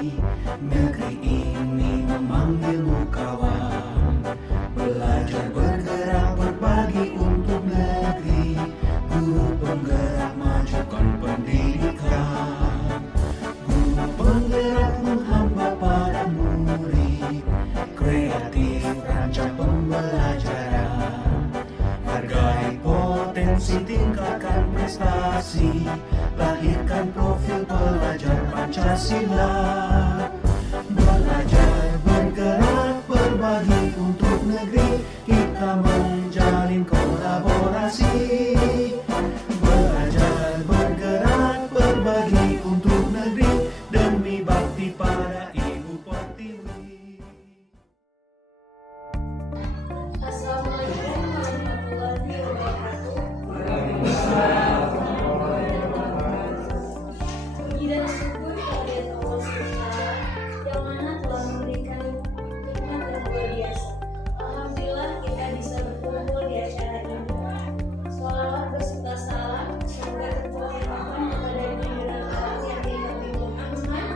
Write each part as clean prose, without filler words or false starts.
Negeri ini memanggilmu kawan. Belajar bergerak berbagi untuk negeri. Guru penggerak majukan pendidikan. Guru penggerak menghamba pada murid. Kreatif rancang pembelajaran. Hargai potensi, tingkatkan prestasi. Lahirkan profil pelajar Pancasila. Belajar bergerak berbagi untuk negeri. Kita menjalin kolaborasi. Belajar bergerak berbagi untuk negeri. Demi bakti pada Ibu Pertiwi. Assalamualaikum warahmatullahi wabarakatuh. Puji dan syukur kehadirat Allah SWT yang mana telah memberikan nikmat yang luar biasa. Alhamdulillah kita bisa berkumpul di acara ini. Sholawat beserta salam semoga tercurahkan kepada junjungan Allah yang Nabi Muhammad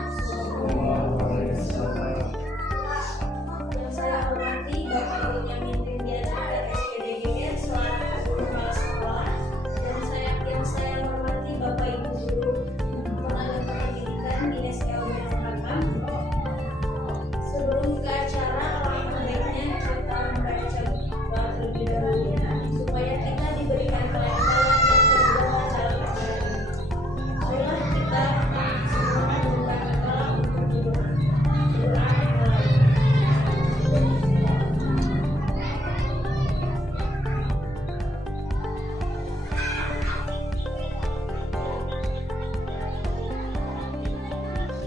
yang saya hormati Bapak Benyamin Rindiasa SPDGR selaku guru kepala sekolah, dan yang saya hormati Bapak Ibu guru tenaga pendidikan di SLB Hakam. Sebelum ke acara, alangkah baiknya kita membaca doa terlebih dahulu supaya kita diberikan kelancaran dan kemudahan dalam acara ini. Marilah kita semua membuka kepala untuk berdoa. Berdoa dimulai.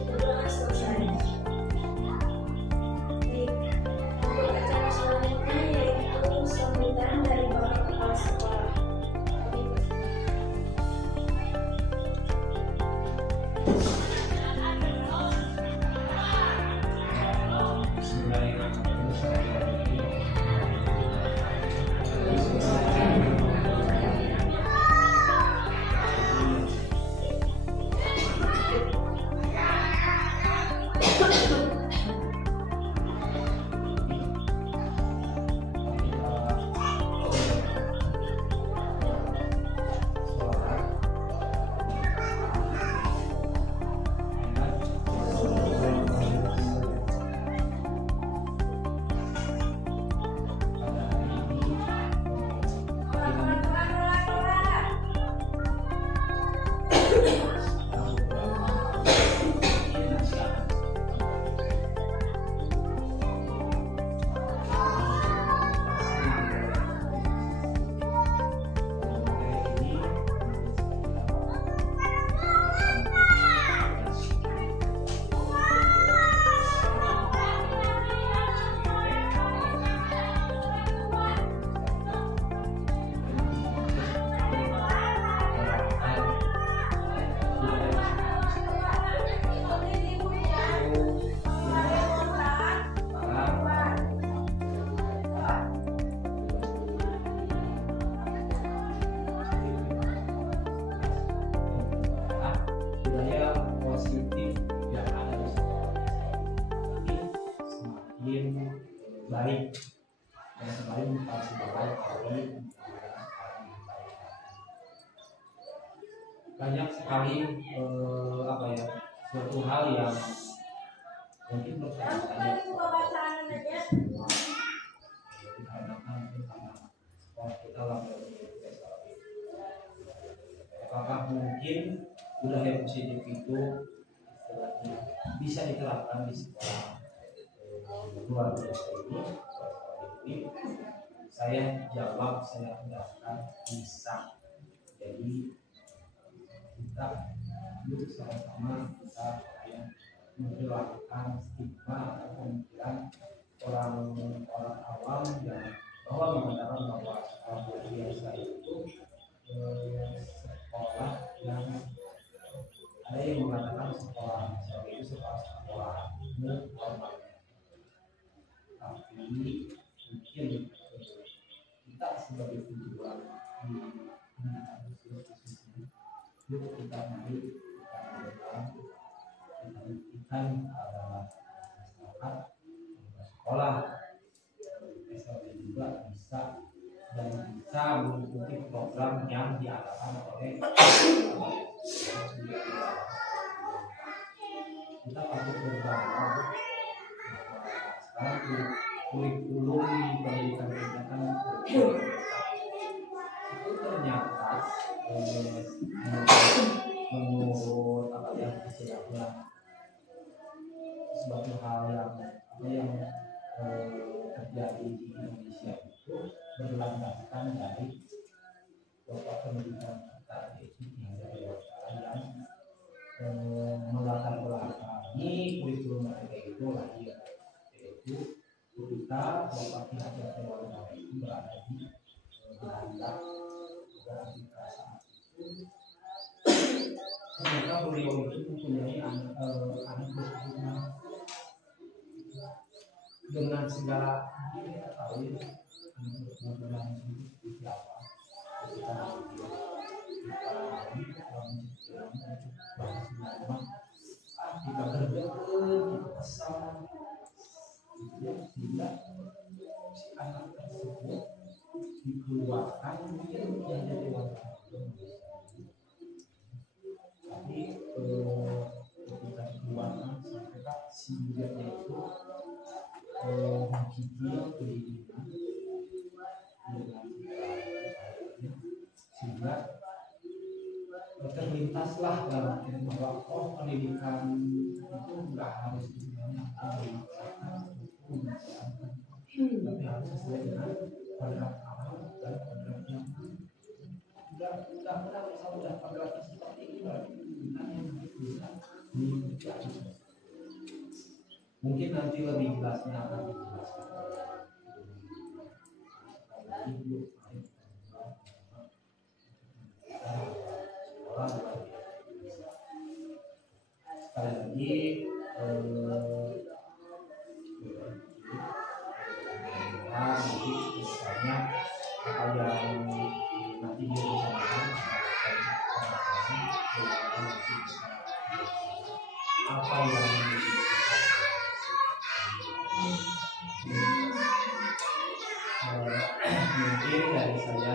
Berdoa selesai. Baik, untuk acara selanjutnya yaitu sambutan dari Bapak Kepala Sekolah. Budaya positif yang ada di sekolah ini semakin baik dan semakin pasti baik dari banyak sekali suatu hal yang mungkin bertanya-tanya kita apakah mungkin budaya positif itu istilahnya bisa diterapkan di sekolah luar biasa ini? Saya jawab, saya endahkan bisa. Jadi kita yuk sama-sama kita menghilangkan stigma atau pemikiran orang awam yang bahwa mengatakan bahwa sekolah luar biasa itu sekolah yang ada yang mengatakan sekolah seperti itu sekolah normal, tapi mungkin kita sebagai tujuan di yuk kita mari kita berdoa, kita pendidikan pada masyarakat sekolah. SLB juga bisa mengikuti program yang diadakan oleh kita patut berbangga sekarang kurikulum di pendidikan kita kan itu ternyata menurut apa ya istilahnya suatu hal yang terjadi di Indonesia itu berlandaskan dari bapak pendidikan kita, yaitu yang dari yang melatar belakangi kurikulum mereka itu lahir, yaitu ketika bapak pihak yang itu berada di Belanda. Ketika saat itu ternyata beliau itu mempunyai anak berketurunan dengan segala kita tahu anak berketurunan itu seperti apa. Ketika kita kerja kita pesan sehingga si anak tersebut dikeluarkan mungkin yang jadi warga tapi ketika dikeluarkan sampai si dia itu mencicil pendidikan sehingga terlintaslah dalam bahwa pendidikan itu nggak harus diperlukan tapi harus sesuai dengan kodrat amal dan kodrat yang sudah kodratnya seperti ini berarti pendidikan yang bisa diikuti. Mungkin nanti lebih jelasnya akan dijelaskan. Sekali lagi nanti misalnya apa yang nanti direncanakan apa yang mungkin dari saya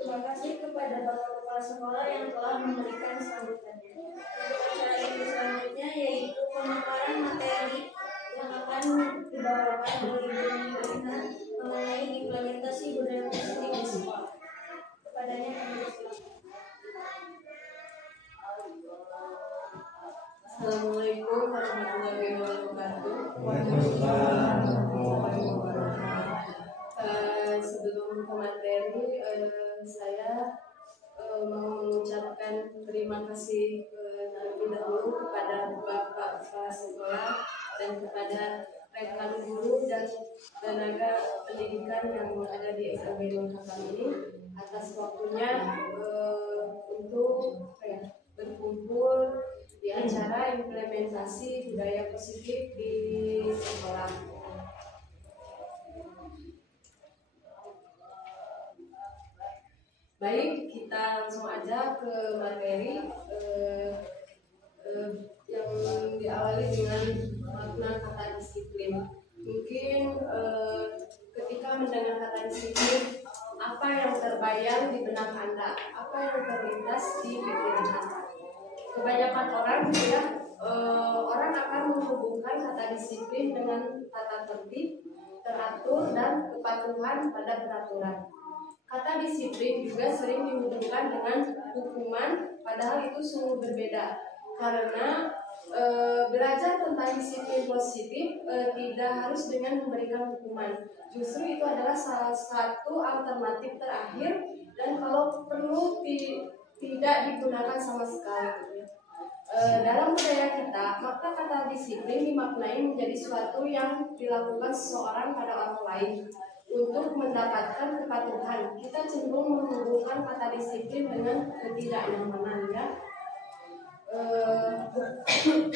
Terima kasih kepada Bapak Kepala Sekolah yang telah memberikan sambutannya. Untuk acara ini selanjutnya yaitu pemaparan materi yang akan dibawakan oleh Ibu Nina mengenai implementasi budaya positif di sekolah. Kepadanya kami persilakan. Assalamualaikum warahmatullahi wabarakatuh. Sebelum ke materi, saya mau mengucapkan terima kasih terlebih dahulu kepada Bapak Kepala Sekolah dan kepada rekan guru dan tenaga pendidikan yang ada di SLB Nurhakam ini atas waktunya untuk berkumpul di acara implementasi budaya positif di sekolah. Baik, kita langsung aja ke materi yang diawali dengan makna kata disiplin. Mungkin ketika mendengar kata disiplin, apa yang terbayang di benak Anda? Apa yang terlintas di pikiran Anda? Kebanyakan orang orang akan menghubungkan kata disiplin dengan tata tertib, teratur, dan kepatuhan pada peraturan. Kata disiplin juga sering dihubungkan dengan hukuman, padahal itu sungguh berbeda. Karena belajar tentang disiplin positif tidak harus dengan memberikan hukuman. Justru itu adalah salah satu alternatif terakhir, dan kalau perlu tidak digunakan sama sekali. Dalam budaya kita, maka kata disiplin dimaknai menjadi suatu yang dilakukan seseorang pada orang lain untuk mendapatkan kepatuhan. Kita cenderung menghubungkan kata disiplin dengan ketidaknyamanan, ya.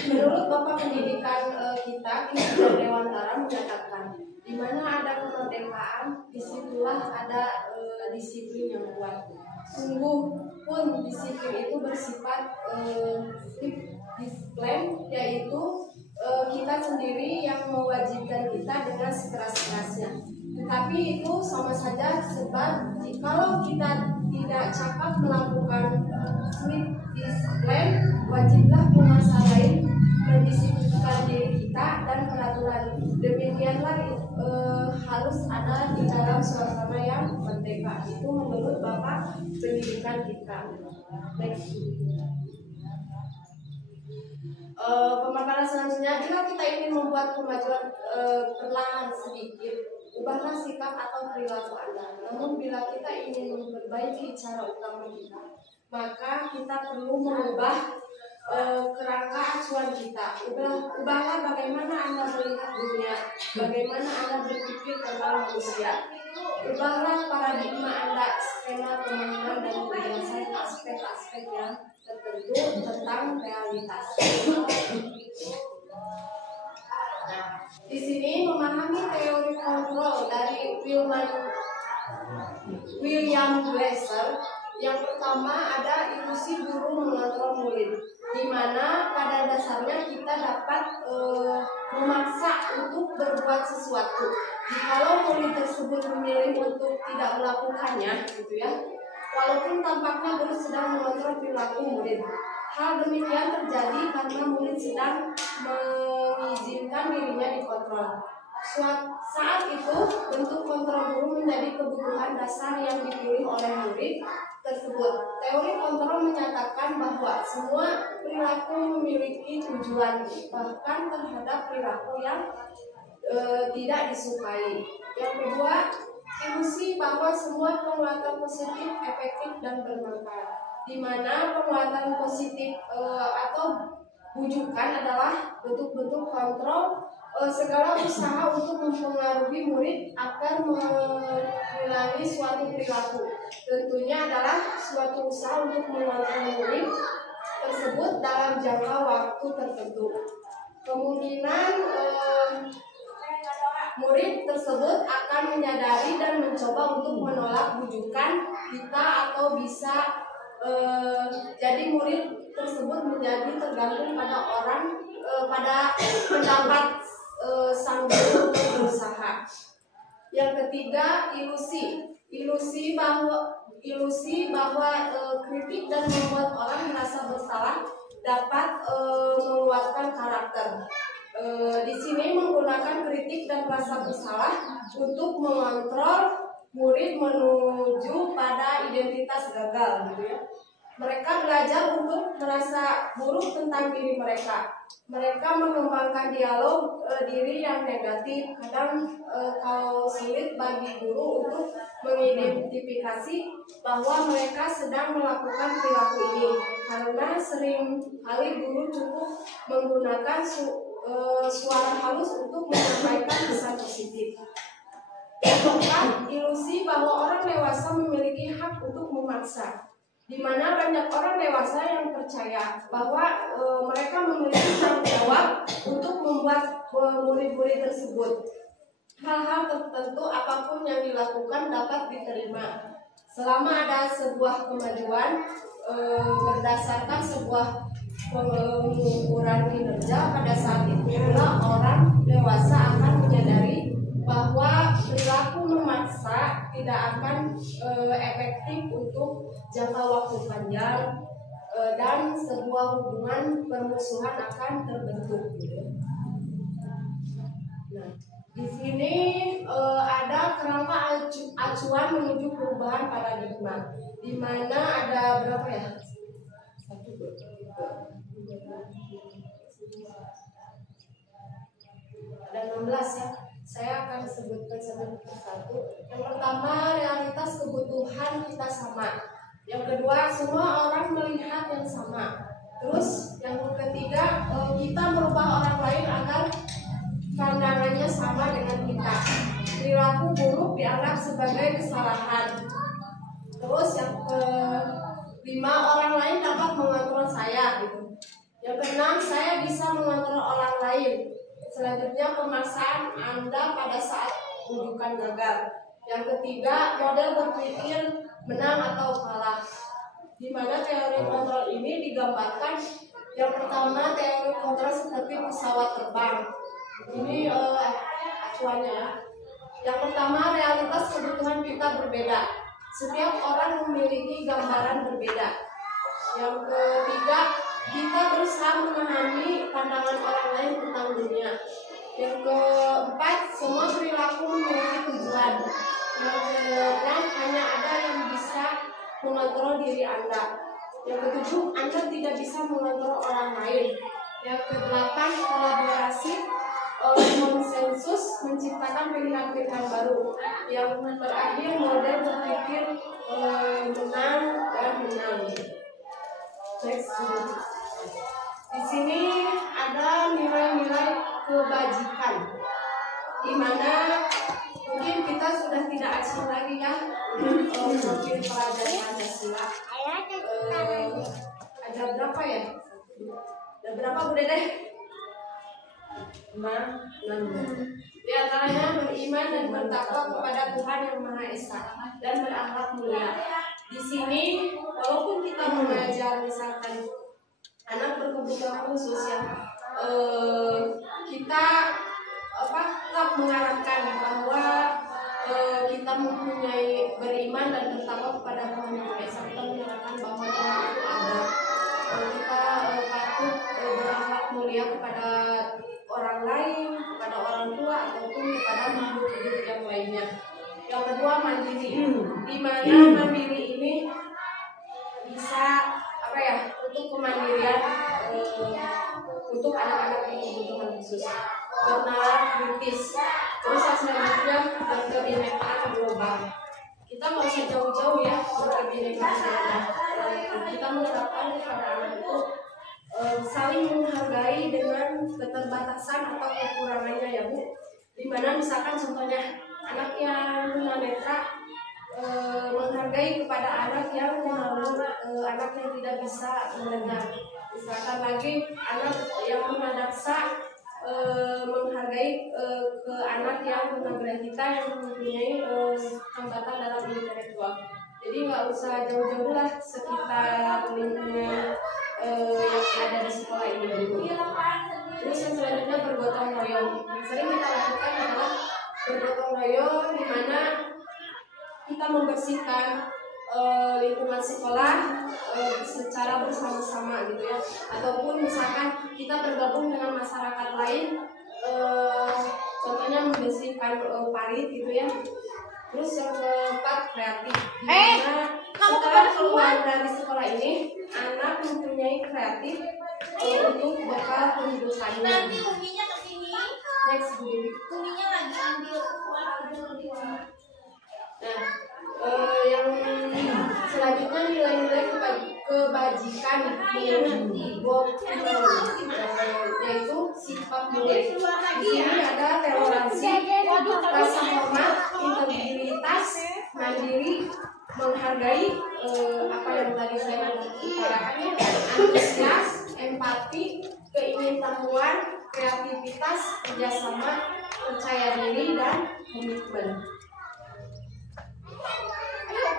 Menurut Bapak Pendidikan kita, Kinerja Dewan Utara menyatakan, di mana ada kemerdekaan, disitulah ada disiplin yang kuat. Sungguh pun disiplin itu bersifat disclaim, yaitu kita sendiri yang mewajibkan kita dengan sekeras-kerasnya. Tetapi itu sama saja, sebab jikalau kita tidak cakap melakukan sleep discipline, wajiblah penguasa lain mendisiplinkan diri kita dan peraturan. Demikianlah harus ada di dalam suasana yang merdeka. Itu menurut Bapak pendidikan kita. Pemaparan selanjutnya, jika kita ingin membuat kemajuan perlahan sedikit, ubahlah sikap atau perilaku Anda. Namun bila kita ingin memperbaiki cara utama kita, maka kita perlu mengubah kerangka acuan kita. Ubahlah bagaimana Anda melihat dunia, bagaimana Anda berpikir tentang manusia. Ubahlah paradigma Anda, skema pemahaman dan penjelasan aspek-aspek yang tertentu tentang realitas. Di sini memahami teori kontrol dari William Glasser. Yang pertama ada ilusi guru mengontrol murid, di mana pada dasarnya kita dapat memaksa untuk berbuat sesuatu. Jikalau murid tersebut memilih untuk tidak melakukannya, gitu ya, walaupun tampaknya guru sedang mengontrol perilaku murid. Hal demikian terjadi karena murid sedang mengizinkan dirinya dikontrol. Saat itu, bentuk kontrol guru menjadi kebutuhan dasar yang dipilih oleh murid tersebut. Teori kontrol menyatakan bahwa semua perilaku memiliki tujuan, bahkan terhadap perilaku yang tidak disukai. Yang kedua, ilusi bahwa semua penguatan positif, efektif, dan bermanfaat, di mana penguatan positif atau bujukan adalah bentuk-bentuk kontrol segala usaha untuk mempengaruhi murid agar mengulangi suatu perilaku. Tentunya adalah suatu usaha untuk mengontrol murid tersebut dalam jangka waktu tertentu. Kemungkinan murid tersebut akan menyadari dan mencoba untuk menolak bujukan kita, atau bisa jadi murid tersebut menjadi tergantung pada pada pendapat sang guru berusaha. Yang ketiga, ilusi bahwa kritik dan membuat orang merasa bersalah dapat menguatkan karakter. Di sini menggunakan kritik dan rasa bersalah untuk mengontrol murid menuju pada identitas gagal, gitu ya. Mereka belajar untuk merasa buruk tentang diri mereka. Mereka mengembangkan dialog diri yang negatif. Kadang kalau sulit bagi guru untuk mengidentifikasi bahwa mereka sedang melakukan perilaku ini, karena sering kali guru cukup menggunakan suara halus untuk menyampaikan pesan positif. Keempat, ilusi bahwa orang dewasa memiliki hak untuk memaksa, di mana banyak orang dewasa yang percaya bahwa mereka memiliki tanggung jawab untuk membuat murid-murid tersebut. Hal-hal tertentu apapun yang dilakukan dapat diterima selama ada sebuah kemajuan berdasarkan sebuah pengukuran kinerja. Pada saat itu pula orang dewasa akan menyadari bahwa perilaku memaksa tidak akan efektif untuk jangka waktu panjang, dan sebuah hubungan permusuhan akan terbentuk. Nah, di sini ada kerangka acuan menuju perubahan paradigma, di mana ada berapa ya? 1, 2, 3, 4, ada 16 ya. Saya akan sebutkan satu persatu. Yang pertama, realitas kebutuhan kita sama. Yang kedua, semua orang melihat yang sama. Terus yang ketiga, kita merubah orang lain agar pandangannya sama dengan kita. Perilaku buruk dianggap sebagai kesalahan. Terus yang kelima, orang lain dapat mengontrol saya, gitu. Yang keenam, saya bisa mengontrol orang lain. selanjutnya pemaksaan Anda pada saat rujukan gagal. Yang ketiga, model berpikir menang atau kalah, di mana teori kontrol ini digambarkan. Yang pertama, teori kontrol seperti pesawat terbang. Ini acuannya. Yang pertama, realitas kebutuhan kita berbeda. Setiap orang memiliki gambaran berbeda. Yang ketiga, kita berusaha memahami pandangan orang lain tentang dunia. Yang keempat, semua perilaku memiliki tujuan. Yang keenam, hanya ada yang bisa mengontrol diri Anda. Yang ketujuh, Anda tidak bisa mengontrol orang lain. Yang kedelapan, kolaborasi oleh konsensus menciptakan pilihan-pilihan baru. Yang terakhir, model berpikir menang dan menang. Next. Di sini ada nilai-nilai kebajikan, di mana mungkin kita sudah tidak asing lagi ya profil pelajar Pancasila. Ada berapa ya? Ada berapa Bu Dede? 6. Di antaranya beriman dan bertakwa kepada Tuhan Yang Maha Esa dan berakhlak mulia. Di sini walaupun kita mengajar misalkan anak berkebutuhan khusus ya, kita tetap mengharapkan bahwa kita mempunyai beriman dan bertakwa kepada Tuhan Yang Maha Esa. Kita mengharapkan bahwa Tuhan itu ada. Kita patut berakhlak mulia kepada orang lain, kepada orang tua ataupun kepada makhluk hidup yang lainnya. Yang kedua, mandiri, di mana mandiri ini bisa untuk kemandirian untuk anak-anak yang berkebutuhan khusus, bernalar kritis. Terus selanjutnya berkebinekaan global. Kita nggak usah jauh-jauh ya berkebinekaan global. Kita menerapkan kepada anak itu saling menghargai dengan keterbatasan atau kekurangannya ya Bu. Dimana misalkan contohnya anak yang tunanetra menghargai kepada anak yang anak yang tidak bisa mendengar. Misalkan lagi anak yang tunadaksa menghargai ke anak yang tunagrahita yang mempunyai hambatan dalam intelektual. Jadi nggak usah jauh-jauh lah sekitar lingkungan yang ada di sekolah ini dulu. Terus yang selanjutnya bergotong royong. Yang sering kita lakukan adalah bergotong royong, di mana kita membersihkan lingkungan sekolah secara bersama-sama gitu ya. Ataupun misalkan kita bergabung dengan masyarakat lain, contohnya membersihkan parit gitu ya. Terus yang keempat, kreatif. Dimana setelah keluar dari sekolah ini, anak mempunyai kreatif untuk bekal kehidupannya. Nanti uminya kesini. Next, Bu Dewi. Uminya lagi ambil Nah, yang selanjutnya nilai-nilai kebajikan yaitu sifat murid. Di sini ada toleransi, rasa hormat, integritas, mandiri, menghargai apa yang tadi saya utarakan, antusias, empati, keingintahuan, kreativitas, kerjasama, percaya diri, dan komitmen.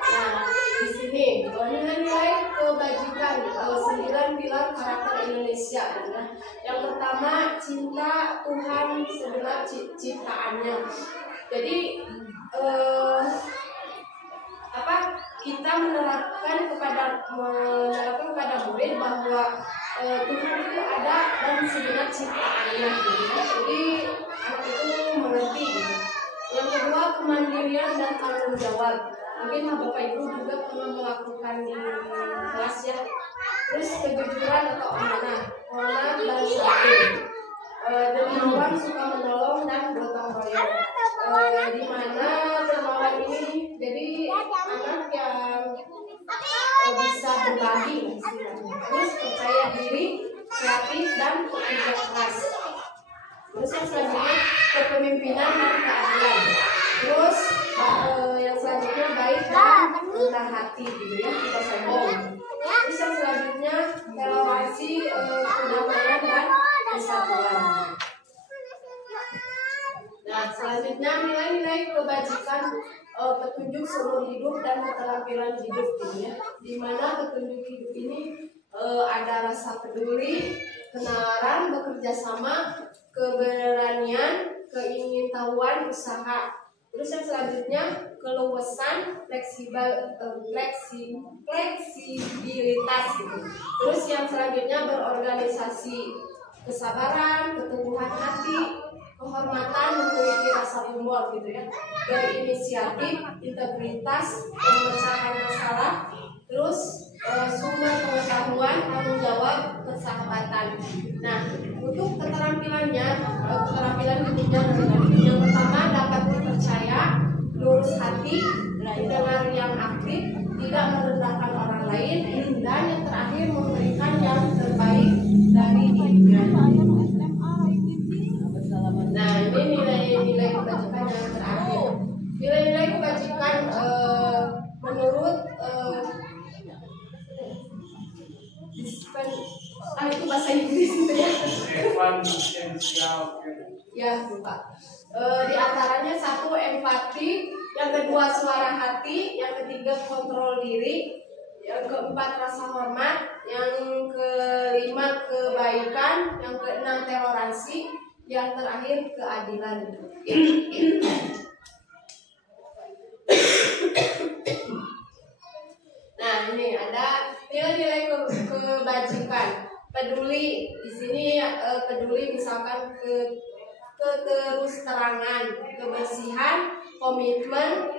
Nah, di sini nilai-nilai kebajikan 9 pilar karakter Indonesia. Nah, yang pertama, cinta Tuhan sebenar ciptaannya. Jadi kita menerapkan kepada murid bahwa Tuhan itu ada dan sebenar ciptaannya. Jadi anak itu mengerti. Gitu. Yang kedua, kemandirian dan tanggung jawab. Mungkin Bapak Ibu juga pernah melakukan di kelas ya. Terus kejujuran atau amanah, hormat dan saling. Dermawan, suka menolong, dan gotong royong. Di mana dermawan ini jadi anak yang bisa berbagi, terus percaya diri, kreatif, dan bekerja keras. Terus yang selanjutnya kepemimpinan dan keadilan. Terus yang selanjutnya baik dan rendah hati gitu ya, kita sombong. Terus yang selanjutnya toleransi, kedamaian dan kesatuan. Selanjutnya nilai-nilai kebajikan, petunjuk seumur hidup dan keterampilan hidup gitu ya. Di mana petunjuk hidup ini ada rasa peduli, kenalan, bekerja sama, keberanian, keingintahuan, usaha. Terus yang selanjutnya keluasan, fleksibilitas gitu. Terus yang selanjutnya berorganisasi, kesabaran, keteguhan hati, kehormatan, memiliki rasa humor gitu ya, berinisiatif, integritas, pemecahan masalah, terus sumber pengetahuan, tanggung jawab, persahabatan. Nah, untuk keterampilannya, keterampilan hidupnya yang pertama dapat dipercaya, lurus hati, pendengar yang aktif, tidak merendahkan orang lain, dan yang terakhir memberikan yang terbaik dari dirinya. Nah, ini nilai-nilai kebajikan yang terakhir. Nilai-nilai kebajikan menurut itu bahasa Inggris itu ya. Ya, lupa. Di antaranya satu empati, yang kedua suara hati, yang ketiga kontrol diri, yang keempat rasa hormat, yang kelima kebaikan, yang keenam toleransi, yang terakhir keadilan. Nah, ini ada nilai-nilai kebajikan. Peduli di sini peduli misalkan keterus-terangan, kebersihan, komitmen,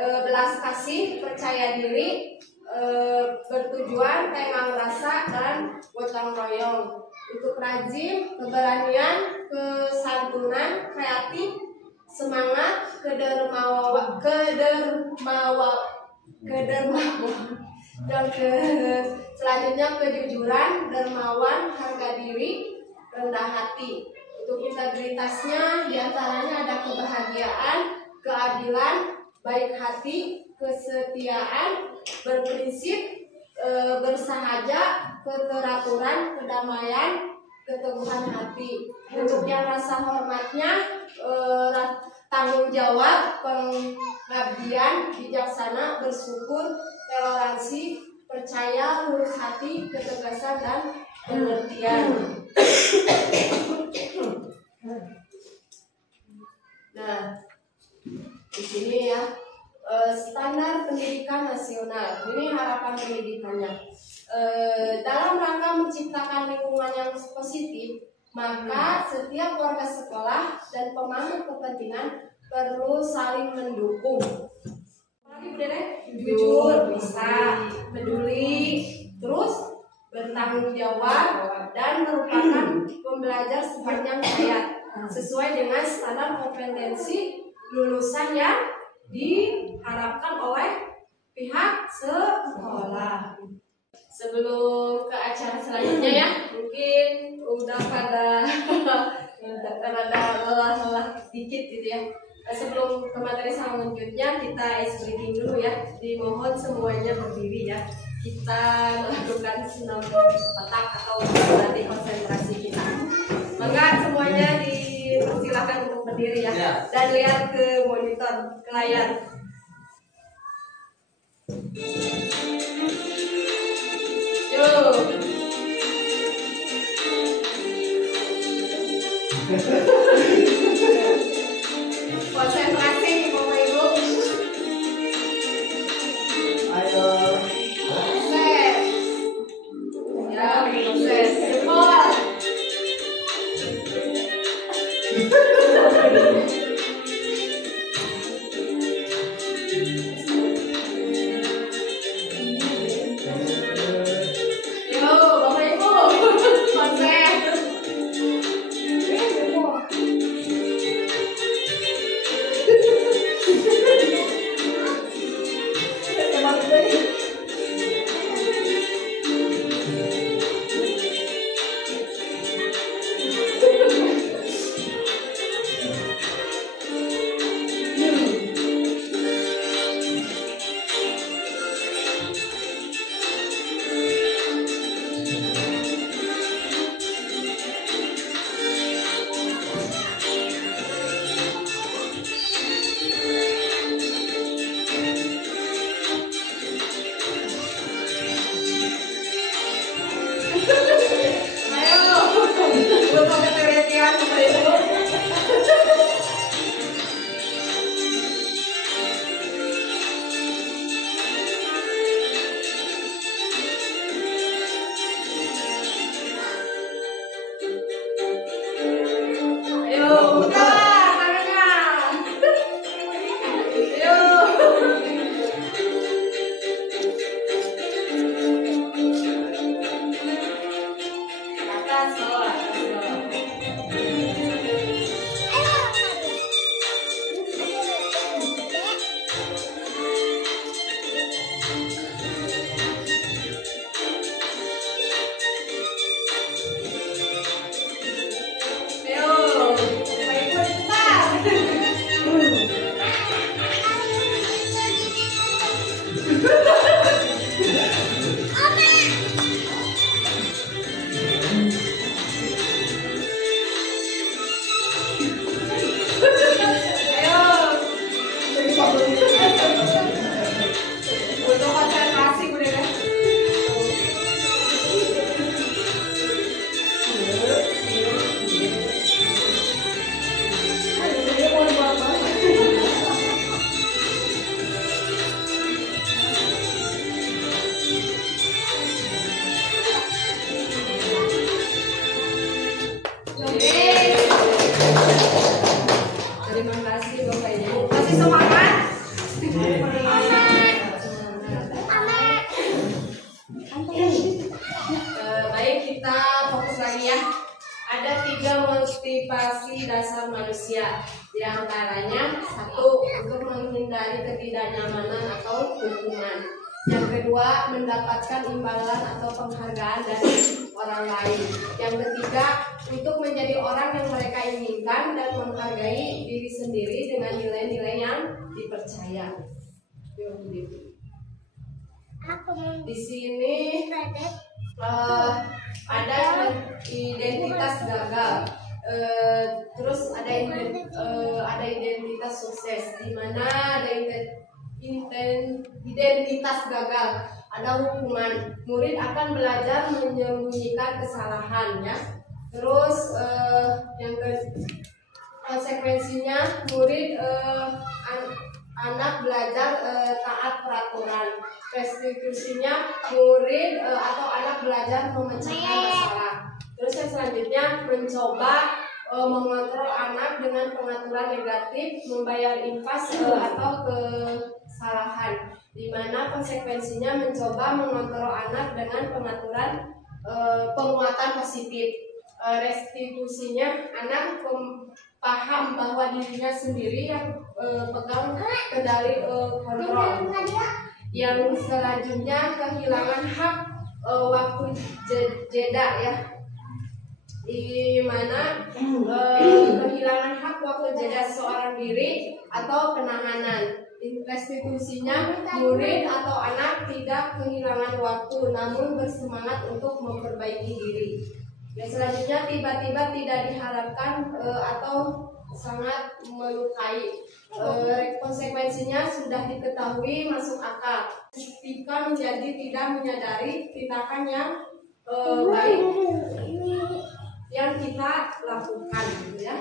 belas kasih, percaya diri, bertujuan, tenggang rasa, dan gotong royong. Untuk rajin, keberanian, kesantunan, kreatif, semangat, kedermawan, dan selanjutnya kejujuran, dermawan, harga diri, rendah hati. Untuk integritasnya diantaranya ada kebahagiaan, keadilan, baik hati, kesetiaan, berprinsip, bersahaja, keteraturan, kedamaian, keteguhan hati. Untuk yang rasa hormatnya, tanggung jawab, pengabdian, bijaksana, bersyukur, toleransi, percaya, lurus hati, ketegasan, dan pengertian. Nah, di sini ya standar pendidikan nasional. Ini harapan pendidikannya. Dalam rangka menciptakan lingkungan yang positif, maka setiap warga sekolah dan pemangku kepentingan perlu saling mendukung. Jujur, bisa, peduli, terus bertanggung jawab, dan merupakan pembelajar sepanjang hayat sesuai dengan standar kompetensi lulusan yang diharapkan oleh pihak sekolah. Sebelum ke acara selanjutnya ya, mungkin udah pada lelah sedikit gitu ya. Sebelum ke materi selanjutnya, kita ice breathing dulu ya. Dimohon semuanya berdiri ya. Kita melakukan senam otak atau berlatih konsentrasi kita. Maka semuanya dipersilakan untuk berdiri ya. Dan lihat ke monitor, ke layar. Yuk. Konsentrasi Bapak Ibu. Ayo. Set. Ya, set. Jempol. Yo, Bapak Ibu. Konsen. dasar manusia. Di antaranya, 1. Untuk menghindari ketidaknyamanan atau hukuman. Yang kedua, mendapatkan imbalan atau penghargaan dari orang lain. Yang ketiga, untuk menjadi orang yang mereka inginkan dan menghargai diri sendiri dengan nilai-nilai yang dipercaya. Di sini ada identitas gagal, terus ada identitas sukses. Di mana ada identitas gagal, ada hukuman. Murid akan belajar menyembunyikan kesalahan, ya. Terus yang konsekuensinya murid anak belajar taat peraturan. Restitusinya murid atau anak belajar memecahkan masalah. Terus yang selanjutnya mencoba mengontrol anak dengan pengaturan negatif, membayar infas atau kesalahan. Di mana konsekuensinya mencoba mengontrol anak dengan pengaturan penguatan positif. Restitusinya anak paham bahwa dirinya sendiri yang pegang kendali kontrol. Yang selanjutnya kehilangan hak waktu jeda, ya, di mana kehilangan hak waktu jeda seorang diri atau penahanan. Restitusinya murid atau anak tidak kehilangan waktu namun bersemangat untuk memperbaiki diri. Yang selanjutnya tiba-tiba tidak diharapkan atau sangat melukai. Konsekuensinya sudah diketahui masuk akal. Ketika menjadi tidak menyadari tindakan yang baik yang kita lakukan, gitu ya.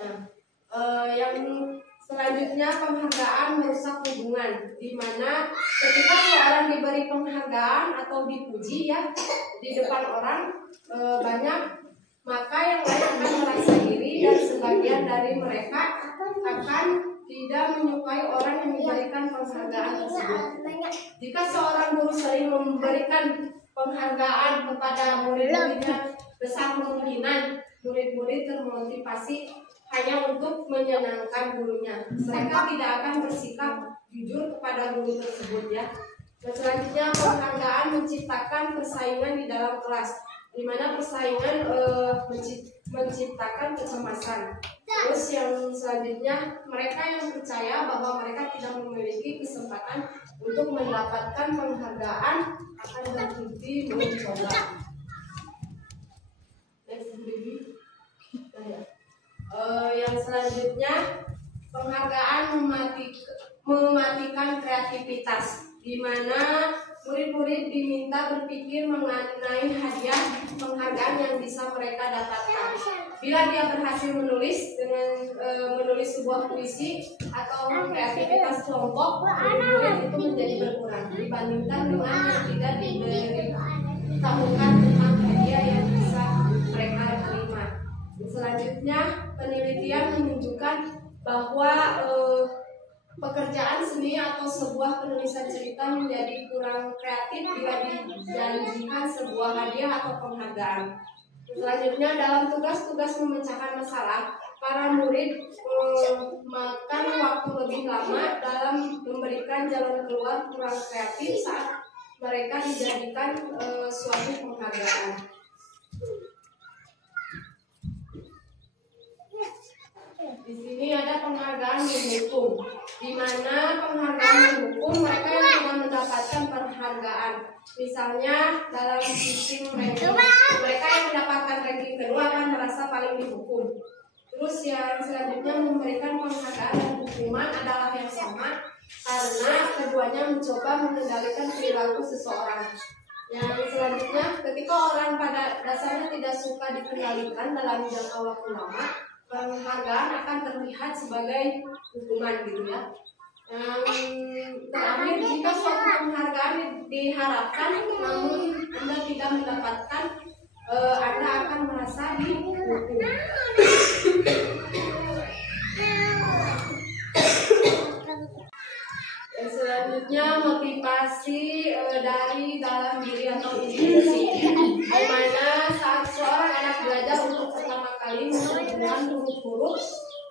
Nah, yang selanjutnya penghargaan merusak hubungan, di mana ketika seorang diberi penghargaan atau dipuji, ya, di depan orang banyak, maka yang lain akan merasa iri dan sebagian dari mereka akan tidak menyukai orang yang memberikan penghargaan tersebut. Jika seorang guru sering memberikan penghargaan kepada murid-muridnya, besar kemungkinan murid-murid termotivasi hanya untuk menyenangkan gurunya. Mereka tidak akan bersikap jujur kepada guru tersebut, ya. Dan selanjutnya penghargaan menciptakan persaingan di dalam kelas, di mana persaingan menciptakan kecemasan. Terus yang selanjutnya mereka yang percaya bahwa mereka tidak memiliki kesempatan untuk mendapatkan penghargaan akan berhenti mencoba. Yang selanjutnya penghargaan mematikan kreativitas, di mana murid-murid diminta berpikir mengenai hadiah penghargaan yang bisa mereka dapatkan. Bila dia berhasil menulis menulis sebuah puisi atau kreativitas kelompok, murid-murid itu menjadi berkurang dibandingkan dengan yang tidak diberitahukan tentang hadiah yang bisa mereka terima. Selanjutnya penelitian menunjukkan bahwa pekerjaan seni atau sebuah penulisan cerita menjadi kurang kreatif bila dijanjikan sebuah hadiah atau penghargaan. Selanjutnya dalam tugas-tugas memecahkan masalah, para murid makan waktu lebih lama dalam memberikan jalan keluar kurang kreatif saat mereka dijadikan suatu penghargaan. Di sini ada penghargaan menghukum, di mana penghargaan menghukum mereka yang tidak mendapatkan penghargaan. Misalnya dalam sistem ranking, mereka yang mendapatkan ranking kedua akan merasa paling dihukum. Terus yang selanjutnya memberikan penghargaan dan hukuman adalah yang sama, karena keduanya mencoba mengendalikan perilaku seseorang. Yang selanjutnya, ketika orang pada dasarnya tidak suka dikendalikan dalam jangka waktu lama, penghargaan akan terlihat sebagai hukuman, gitu ya. Yang terakhir, jika suatu penghargaan diharapkan namun Anda tidak mendapatkan, Anda akan merasa dihukum. Dan selanjutnya motivasi dari dalam diri atau institusi, di mana saat seorang anak belajar untuk pertama kali dengan huruf-huruf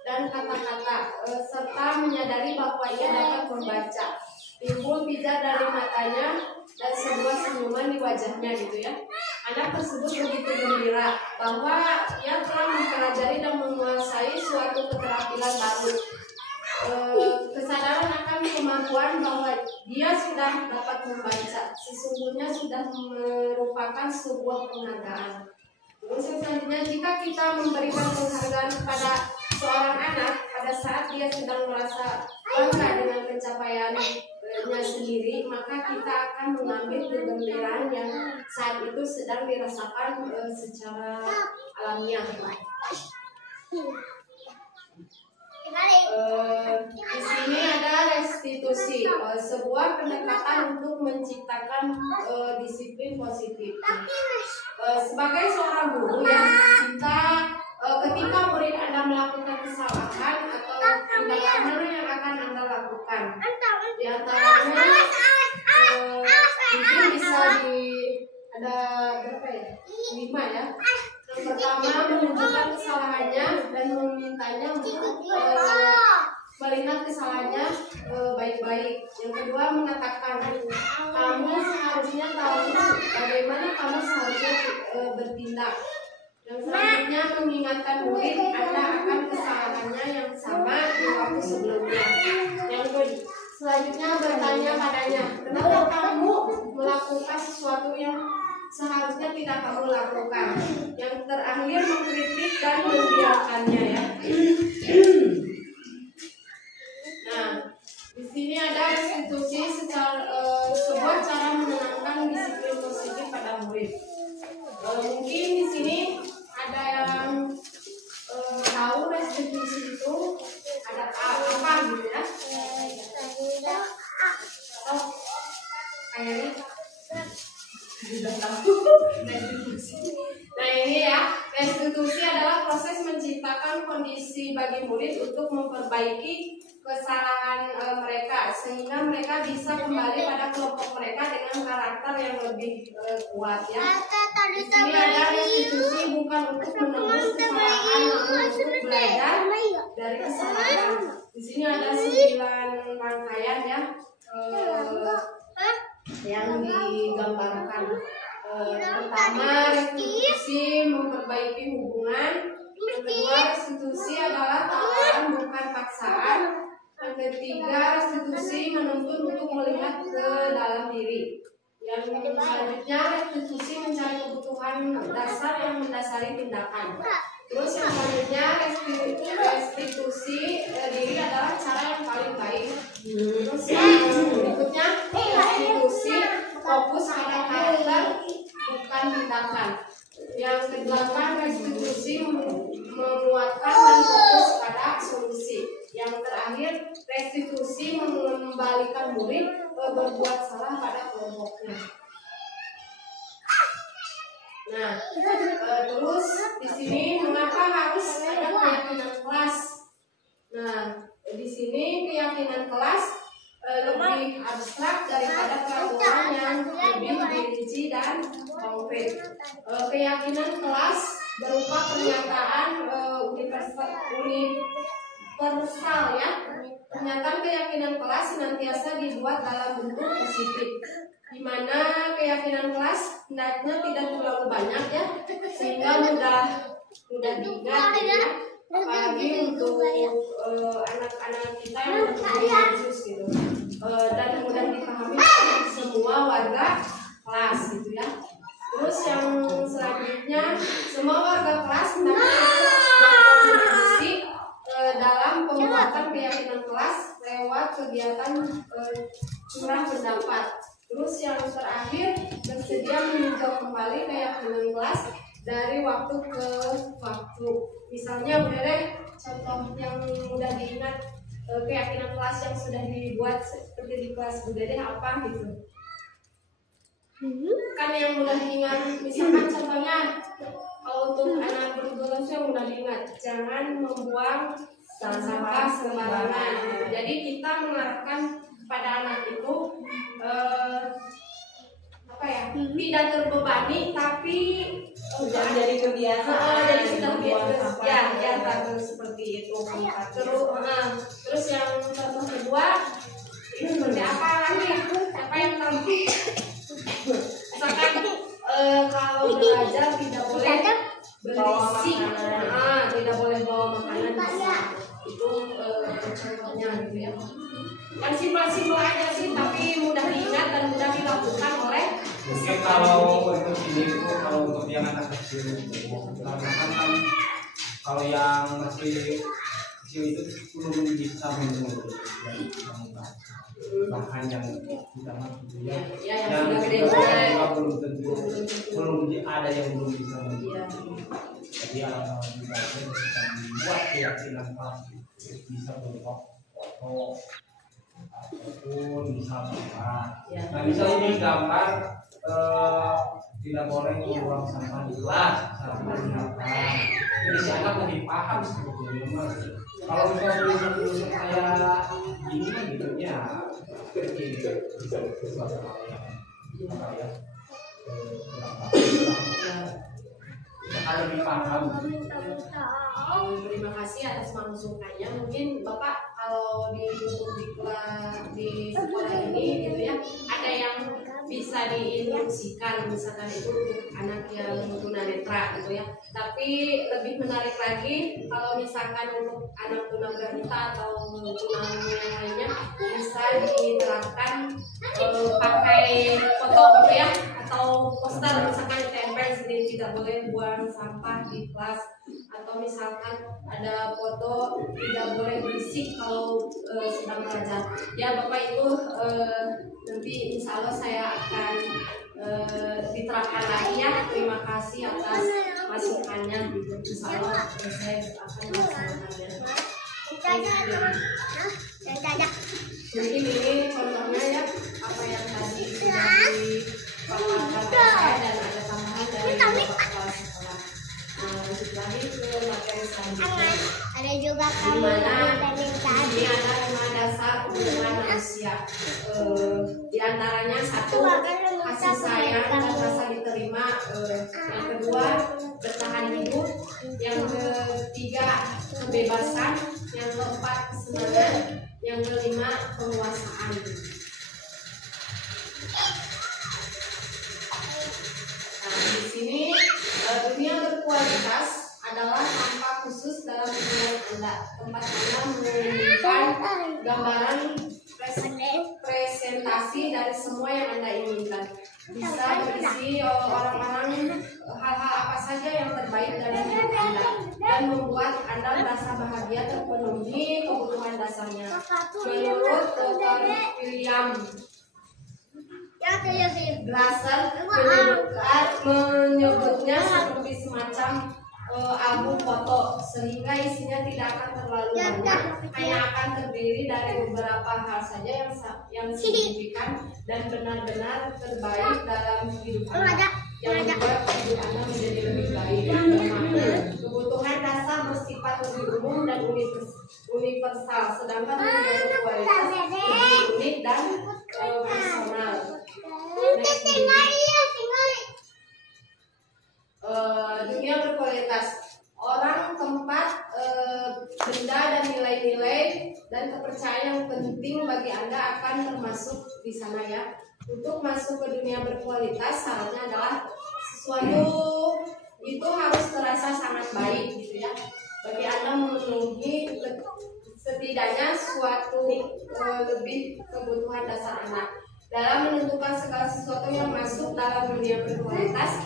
dan kata-kata serta menyadari bahwa ia dapat membaca. Timbul pijar dari matanya dan sebuah senyuman di wajahnya gitu ya. Anak tersebut begitu gembira bahwa ia telah mempelajari dan menguasai suatu keterampilan baru. Kesadaran akan kemampuan bahwa dia sudah dapat membaca sesungguhnya sudah merupakan sebuah penghargaan. Terus selanjutnya, jika kita memberikan penghargaan kepada seorang anak pada saat dia sedang merasa bangga dengan pencapaiannya sendiri, maka kita akan mengambil kegembiraan yang saat itu sedang dirasakan secara alamiah. Di sini ada restitusi, sebuah pendekatan untuk menciptakan disiplin positif. Sebagai seorang guru ya, kita ketika murid Anda melakukan kesalahan atau tindakan mana yang akan Anda lakukan? Di antaranya mungkin bisa ada berapa ya? 5 ya. Yang pertama, menunjukkan kesalahannya dan memintanya untuk melihat kesalahannya baik-baik. Yang kedua, mengatakan kamu seharusnya tahu bagaimana kamu seharusnya bertindak. Yang selanjutnya, mengingatkan murid Anda akan kesalahannya yang sama di waktu sebelumnya. Yang selanjutnya, bertanya padanya, kenapa kamu melakukan sesuatu yang seharusnya tidak kamu lakukan. Yang terakhir, mengkritik dan membiarkannya ya. Nah, di sini ada restitusi secara sebuah cara menanamkan disiplin positif pada murid. Mungkin di sini ada yang tahu restitusi itu ada apa gitu ya? Oh, kayak Nah ini ya, restitusi adalah proses menciptakan kondisi bagi murid untuk memperbaiki kesalahan mereka sehingga mereka bisa kembali pada kelompok mereka dengan karakter yang lebih kuat ya. Di sini ada restitusi bukan untuk menembus kesalahan namun untuk belajar dari kesalahan. Di sini ada 9 rangkaian ya. Yang digambarkan pertama, restitusi memperbaiki hubungan. Yang kedua, restitusi adalah tawaran bukan paksaan. Yang ketiga, restitusi menuntut untuk melihat ke dalam diri. Yang selanjutnya, restitusi mencari kebutuhan dasar yang mendasari tindakan. Terus yang selanjutnya, restitusi diri adalah cara yang paling baik. Terus yang berikutnya, restitusi fokus pada karakter bukan tindakan. Yang kedelapan, restitusi menguatkan dan fokus pada solusi. Yang terakhir, restitusi mengembalikan murid berbuat salah pada kelompoknya. Nah, terus di sini mengapa harus ada keyakinan kelas? Nah, di sini keyakinan kelas lebih abstrak daripada peraturan yang lebih rinci dan konkret. Keyakinan kelas berupa pernyataan universal ya. Pernyataan keyakinan kelas senantiasa dibuat dalam bentuk positif, di mana keyakinan kelas hendaknya tidak terlalu banyak ya, sehingga mudah diingat ya, apalagi untuk anak-anak kita yang berkebutuhan khusus gitu, dan mudah dipahami semua warga kelas gitu ya. Terus yang selanjutnya, semua warga kelas hendaknya berkontribusi dalam pembuatan keyakinan kelas lewat kegiatan curah pendapat. Terus yang terakhir, bersedia meninjau kembali keyakinan kelas dari waktu ke waktu. Misalnya contoh yang mudah diingat, keyakinan kelas yang sudah dibuat seperti di kelas Bu Dedeh apa gitu. Kan yang mudah diingat, misalkan contohnya kalau untuk anak berkebutuhan yang mudah diingat, jangan membuang sampah sembarangan. Jadi kita mengarahkan kepada anak itu apa ya, tidak terbebani tapi Sudah menjadi kebiasaan. jadi sudah biasa ya. seperti itu. Terus yang contoh kedua ini seperti apa lagi? Apa yang tahu? Misalkan kalau belajar tidak boleh berisik, tidak boleh bawa makanan. Itu contohnya gitu ya. Yang simpel-simpel aja sih, tapi mudah diingat dan mudah dilakukan oleh. Mungkin kalau untuk ini itu kalau untuk yang anak kecil karena kan kalau yang masih kecil itu belum bisa menurut bahan yang kita maksud ya, yang juga belum tentu belum ada yang belum bisa menurut. Jadi anak-anak juga bisa membuat keyakinan pasti bisa berupa foto ataupun bisa gambar. Nah misalnya ini gambar tidak boleh membuang sampah di kelas, sampah di lapangan. Jadi si anak lebih paham sebetulnya mas. Kalau misalnya tulisan kayak gini kan gitu ya, ini bisa sesuatu hal yang apa ya kurang akan lebih paham. Terima kasih atas masukannya. Mungkin Bapak kalau di sekolah ini gitu ya, ada yang bisa diinstruksikan misalkan itu untuk anak yang tunanetra gitu ya. Tapi lebih menarik lagi kalau misalkan untuk anak tunagrahita atau tunanetra yang lainnya bisa diterapkan pakai foto gitu ya, atau poster misalkan ditempel sendiri tidak boleh buang sampah di kelas, atau misalkan ada foto tidak boleh berisik kalau sedang belajar. Ya Bapak itu nanti insya Allah saya akan diterapkan lagi ya. Terima kasih atas masukannya. Insya Allah saya akan melaksanakannya. Mungkin ini contohnya ya apa yang tadi sudah dipaparkan saya dan ada tambahan dari kepala sekolah. Lanjut lagi ke materi selanjutnya. Ada juga di mana ini ada 5 dasar hubungan manusia. Di antaranya satu, kasih sayang dan rasa diterima. Yang kedua, bertahan hidup. Yang ketiga, kebebasan. Yang keempat, kesenangan. Yang kelima, penguasaan. Nah, di sini dunia berkualitas adalah tempat khusus dalam pikiran Anda. Tempat Anda memberikan gambaran presentasi dari semua yang Anda inginkan. Bisa berisi orang-orang hal-hal apa saja yang terbaik dalam hidup Anda dan membuat Anda merasa bahagia terpenuhi kebutuhan dasarnya. Menurut Dr. William Glasser menyebutnya seperti semacam album foto, sehingga isinya tidak akan terlalu banyak, hanya akan terdiri dari beberapa hal saja yang signifikan dan benar-benar terbaik dalam hidup Anda, yang membuat hidup Anda menjadi lebih baik dan bermakna. Kebutuhan dasar bersifat lebih umum dan universal, sedangkan dunia berkualitas lebih unik dan personal. Dunia berkualitas, orang, tempat, benda dan nilai-nilai dan kepercayaan yang penting bagi Anda akan termasuk di sana ya. Untuk masuk ke dunia berkualitas syaratnya adalah sesuatu itu harus terasa sangat baik gitu ya. Bagi Anda memenuhi setidaknya suatu lebih kebutuhan dasar Anda. Dalam menentukan segala sesuatu yang masuk dalam dunia berkualitas,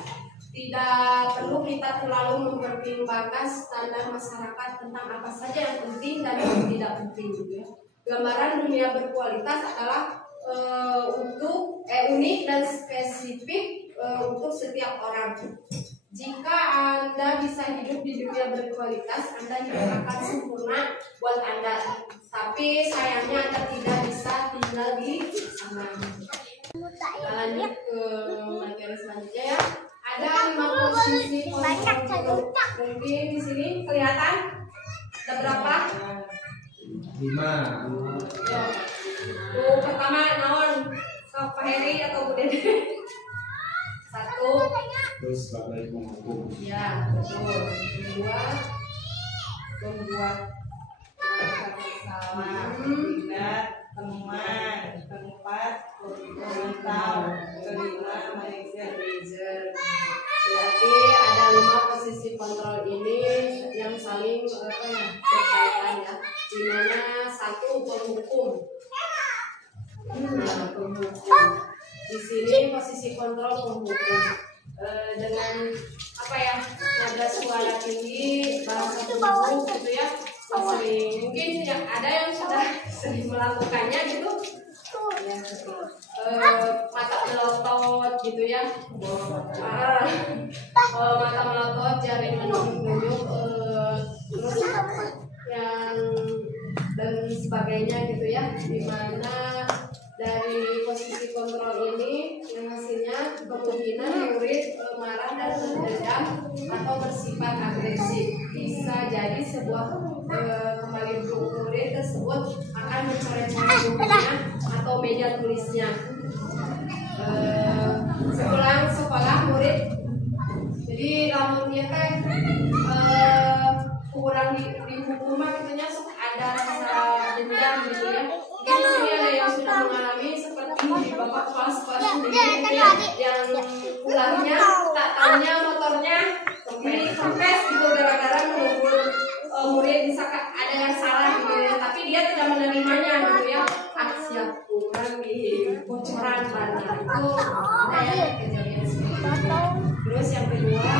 tidak perlu kita terlalu mempertimbangkan standar masyarakat tentang apa saja yang penting dan yang tidak penting gitu ya. Gambaran dunia berkualitas adalah unik dan spesifik untuk setiap orang. Jika Anda bisa hidup di dunia berkualitas, Anda hidup akan sempurna buat Anda. Tapi sayangnya Anda tidak bisa tinggal di sana. Kita lanjut ke materi selanjutnya ya. Ada 5 posisi kosong. Mungkin di sini kelihatan ada berapa? 5. Tuh pertama naon? Sok Pak Heri atau Bu Dede? Satu, Terus sebagai penghukum. ya betul. Kedua, membuat Sama. Ketiga, teman. Keempat, memantau. Kelima, manajer. Berarti ada 5 posisi kontrol ini yang saling berkaitan ya. Di mana satu penghukum. Nah, penghukum. Di sini posisi kontrol penghukum. Dengan apa ya, nada suara tinggi, bahasa tubuh gitu ya, sering mungkin yang ada yang sudah sering melakukannya gitu ya, mata melotot gitu ya, mata melotot, jari menunjuk, terus yang dan sebagainya gitu ya, dimana dari posisi kontrol ini yang hasilnya kemungkinan murid marah dan mendendam atau bersifat agresif. Bisa jadi sebuah kembali murid tersebut akan mencoret-coret bukunya atau meja tulisnya. Sepulang sekolah murid, jadi lamun dia kan kurang dihukum gitunya, ada rasa dendam gitu ya. Di sini ada yang sudah mengalami seperti di bapak kelas sendiri yang pulangnya tak tahunya motornya dikempes gitu gara-gara menunggu murid bisa ada yang salah gitu ya, tapi dia tidak menerimanya gitu ya. Siap kurang di bocoran mana itu ada ya kejadian seperti itu. Terus yang kedua,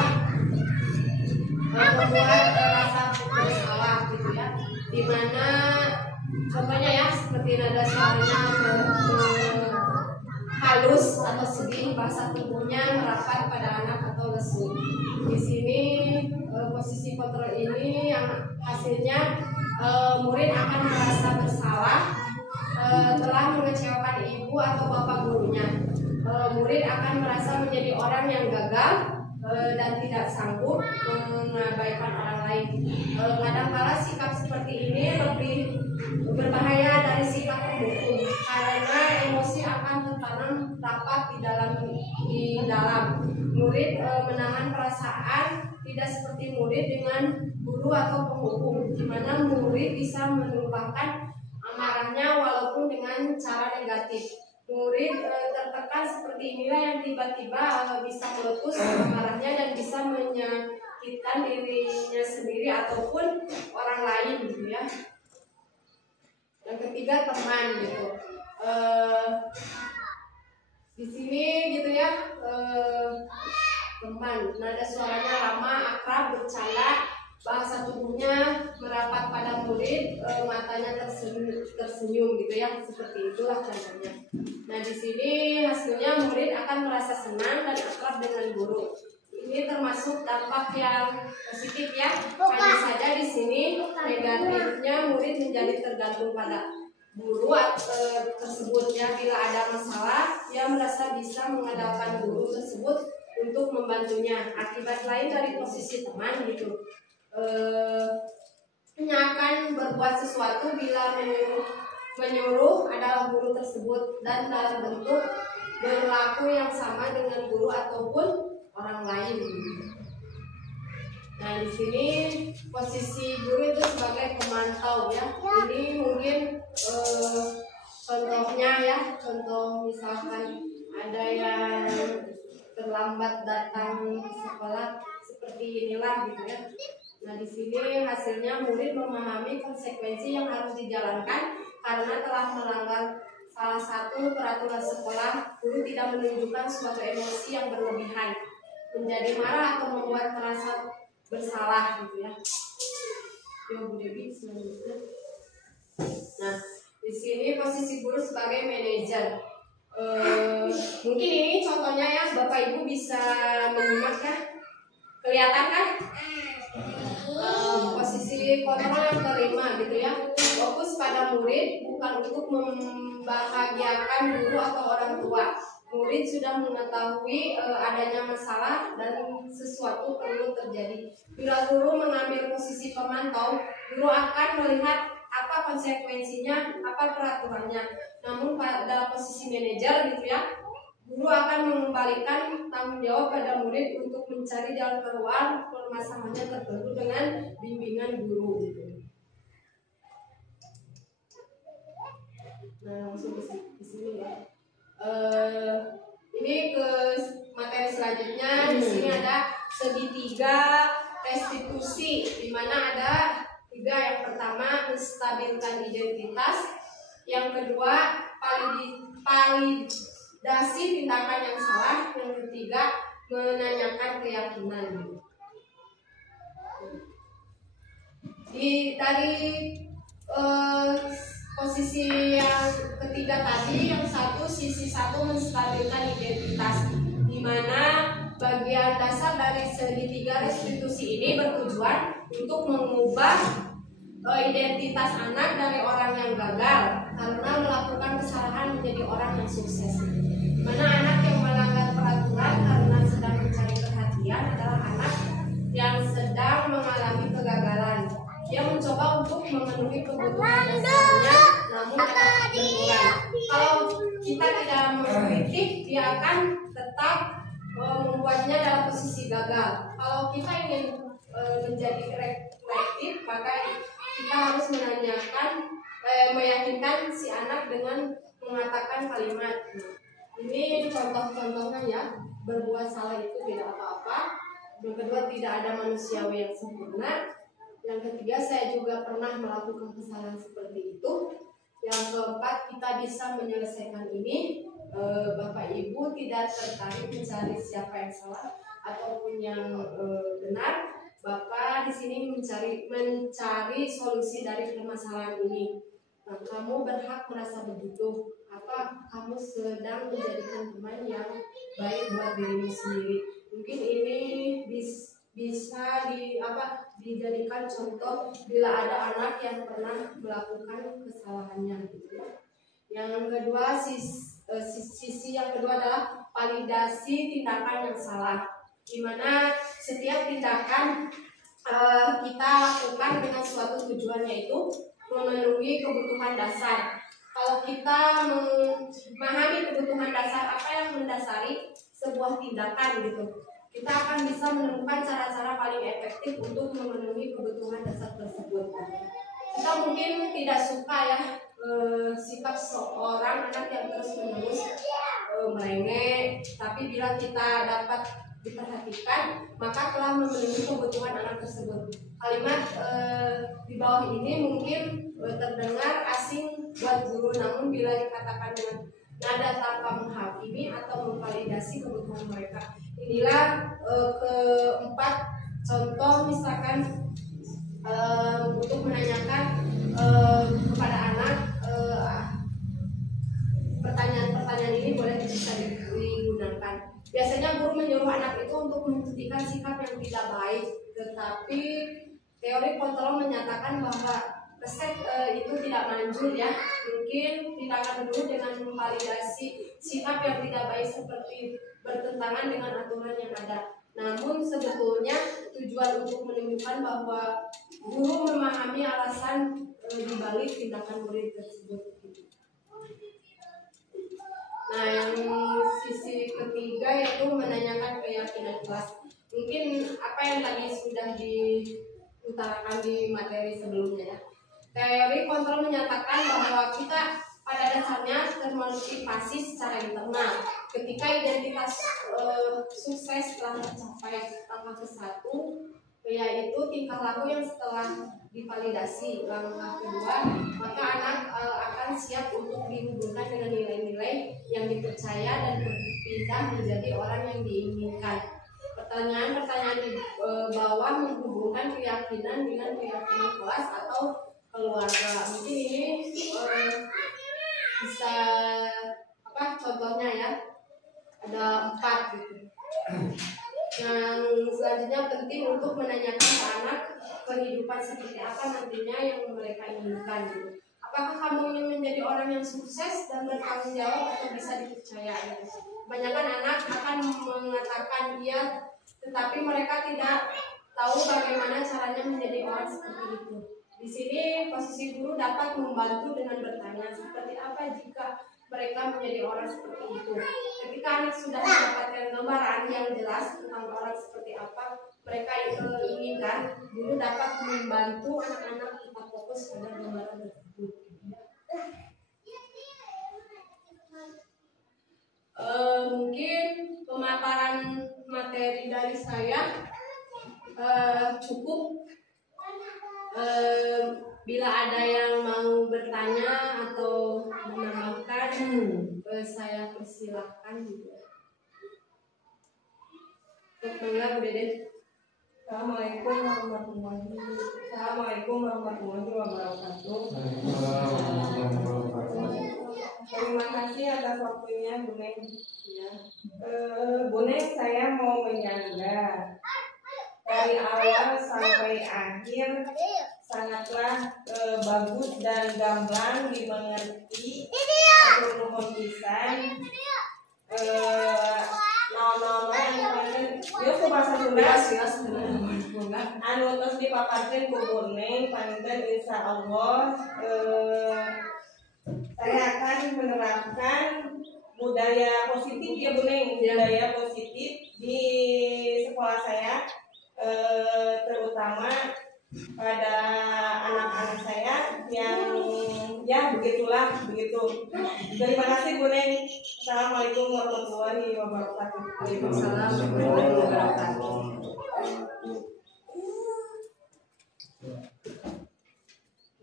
membuat rasa bersalah gitu ya, dimana contohnya ya seperti nada suaranya halus atau sedih, bahasa tubuhnya merapat pada anak atau lesu. Di sini posisi kontrol ini yang hasilnya murid akan merasa bersalah telah mengecewakan ibu atau bapak gurunya. Murid akan merasa menjadi orang yang gagal dan tidak sanggup mengabaikan orang lain. Kadang-kala sikap seperti ini lebih berbahaya dari sikap penghukum karena emosi akan tertanam rapat di dalam murid menahan perasaan, tidak seperti murid dengan guru atau penghukum, di mana murid bisa menumpahkan amarahnya walaupun dengan cara negatif. Murid tertekan seperti inilah yang tiba-tiba bisa meletus amarahnya dan bisa menyakitkan dirinya sendiri ataupun orang lain gitu ya. Yang ketiga, teman gitu. Di sini gitu ya, teman, nada suaranya lama, akrab, bercanda, bahasa tubuhnya merapat pada murid, matanya tersenyum gitu ya, seperti itulah contohnya. Nah di sini hasilnya murid akan merasa senang dan akrab dengan guru. Ini termasuk dampak yang positif ya. Hanya saja di sini negatifnya murid menjadi tergantung pada guru tersebut ya. Bila ada masalah, dia merasa bisa mengandalkan guru tersebut untuk membantunya. Akibat lain dari posisi teman gitu, akan berbuat sesuatu bila menyuruh adalah guru tersebut dan dalam bentuk berlaku yang sama dengan guru ataupun orang lain. Nah di sini posisi guru itu sebagai pemantau ya. Ini mungkin contohnya ya, contoh misalkan ada yang terlambat datang sekolah seperti inilah gitu ya. Nah di sini hasilnya murid memahami konsekuensi yang harus dijalankan karena telah melanggar salah satu peraturan sekolah. Guru tidak menunjukkan suatu emosi yang berlebihan, menjadi marah atau membuat merasa bersalah gitu ya. Yo Bu Dewi selanjutnya. Nah di sini posisi guru sebagai manajer. Mungkin ini contohnya ya, Bapak Ibu bisa menyimak kan? Kelihatan kan? Posisi kontrol yang kelima gitu ya, fokus pada murid bukan untuk membahagiakan guru atau orang tua. Murid sudah mengetahui adanya masalah dan sesuatu perlu terjadi. Bila guru mengambil posisi pemantau, guru akan melihat apa konsekuensinya, apa peraturannya. Namun pada posisi manajer gitu ya, Guru akan mengembalikan tanggung jawab pada murid untuk mencari jalan keluar permasalahannya tertentu dengan bimbingan guru. Nah, langsung ke sini ya. Ini ke materi selanjutnya. Di sini ada segitiga restitusi, di mana ada 3. Yang pertama, menstabilkan identitas. Yang kedua, validasi tindakan yang salah. Yang ketiga, menanyakan keyakinan. Dari posisi yang ketiga tadi, yang sisi satu menstabilkan identitas, di mana bagian dasar dari segitiga restitusi ini bertujuan untuk mengubah identitas anak dari orang yang gagal karena melakukan kesalahan menjadi orang yang sukses. Di mana anak yang melanggar peraturan karena sedang mencari perhatian adalah anak yang sedang mengalami kegagalan. Dia mencoba untuk memenuhi kebutuhan dasarnya, namun dapat berkurang. Kalau kita tidak mengkritik, dia akan tetap membuatnya dalam posisi gagal. Kalau kita ingin menjadi kreatif, maka kita harus meyakinkan si anak dengan mengatakan kalimat. Ini contoh-contohnya ya. Berbuat salah itu tidak apa-apa. Yang kedua, tidak ada manusiawi yang sempurna. Yang ketiga, saya juga pernah melakukan kesalahan seperti itu. Yang keempat, kita bisa menyelesaikan ini. Bapak Ibu tidak tertarik mencari siapa yang salah ataupun yang benar. Bapak di sini mencari solusi dari permasalahan ini. Nah, kamu berhak merasa begitu. Apa kamu sedang menjadikan teman yang baik buat dirimu sendiri? Mungkin ini bisa dijadikan contoh bila ada anak yang pernah melakukan kesalahannya gitu. Yang kedua, sisi yang kedua adalah validasi tindakan yang salah, di mana setiap tindakan kita lakukan dengan suatu tujuan, yaitu memenuhi kebutuhan dasar. Kalau kita memahami kebutuhan dasar, apa yang mendasari sebuah tindakan gitu, kita akan bisa menemukan cara-cara paling efektif untuk memenuhi kebutuhan dasar tersebut. Kita mungkin tidak suka ya sikap seorang anak yang terus-menerus merengek, tapi bila kita dapat diperhatikan, maka telah memenuhi kebutuhan anak tersebut. Kalimat di bawah ini mungkin terdengar asing buat guru, namun bila dikatakan dengan nada tanpa menghakimi atau memvalidasi kebutuhan mereka. Inilah keempat contoh, misalkan untuk menanyakan kepada anak pertanyaan-pertanyaan ini boleh bisa digunakan. Biasanya guru menyuruh anak itu untuk menghentikan sikap yang tidak baik, tetapi teori kontrol menyatakan bahwa resep itu tidak manjur ya. Mungkin tindakan guru dengan memvalidasi sikap yang tidak baik seperti bertentangan dengan aturan yang ada. Namun sebetulnya tujuan untuk menunjukkan bahwa guru memahami alasan dibalik tindakan murid tersebut. Nah, yang sisi ketiga yaitu menanyakan keyakinan kelas. Mungkin apa yang tadi sudah diutarakan di materi sebelumnya ya. Teori kontrol menyatakan bahwa kita pada dasarnya termotivasi secara internal. Ketika identitas sukses telah tercapai, langkah ke-1 yaitu tingkah laku yang setelah divalidasi. Langkah kedua, maka anak akan siap untuk dihubungkan dengan nilai-nilai yang dipercaya dan berpindah menjadi orang yang diinginkan. Pertanyaan-pertanyaan di bawah menghubungkan keyakinan dengan keyakinan kelas atau keluarga. Mungkin ini bisa contohnya ya, ada 4 gitu. Yang selanjutnya penting untuk menanyakan ke anak kehidupan seperti apa nantinya yang mereka inginkan gitu. Apakah kamu ingin menjadi orang yang sukses dan bertanggung jawab atau bisa dipercaya gitu. Kebanyakan anak akan mengatakan iya, tetapi mereka tidak tahu bagaimana caranya menjadi orang seperti itu. Di sini posisi guru dapat membantu dengan bertanya, seperti apa jika mereka menjadi orang seperti itu. Ketika anak sudah mendapatkan gambaran yang jelas tentang orang seperti apa mereka inginkan, guru dapat membantu anak-anak tetap fokus pada gambaran tersebut. Mungkin pemaparan materi dari saya cukup. Bila ada yang mau bertanya atau menambahkan, saya persilahkan. Mangga Bu Dede. Assalamualaikum warahmatullahi wabarakatuh. Terima kasih atas waktunya Bu Neng. Ya. Bu Neng, saya mau menyangga dari awal sampai akhir sangatlah bagus dan gamblang dimengerti. Aku mohon pisan yo bahasa Sunda anu tos dipaparkeun ku Bu Neng panten insyaallah saya akan menerapkan budaya positif ya Bu Neng, budaya positif di sekolah saya, terutama pada anak-anak saya yang ya begitulah begitu. Terima kasih Bu Neng. Assalamualaikum warahmatullahi wabarakatuh. Waalaikumsalam warahmatullahi wabarakatuh.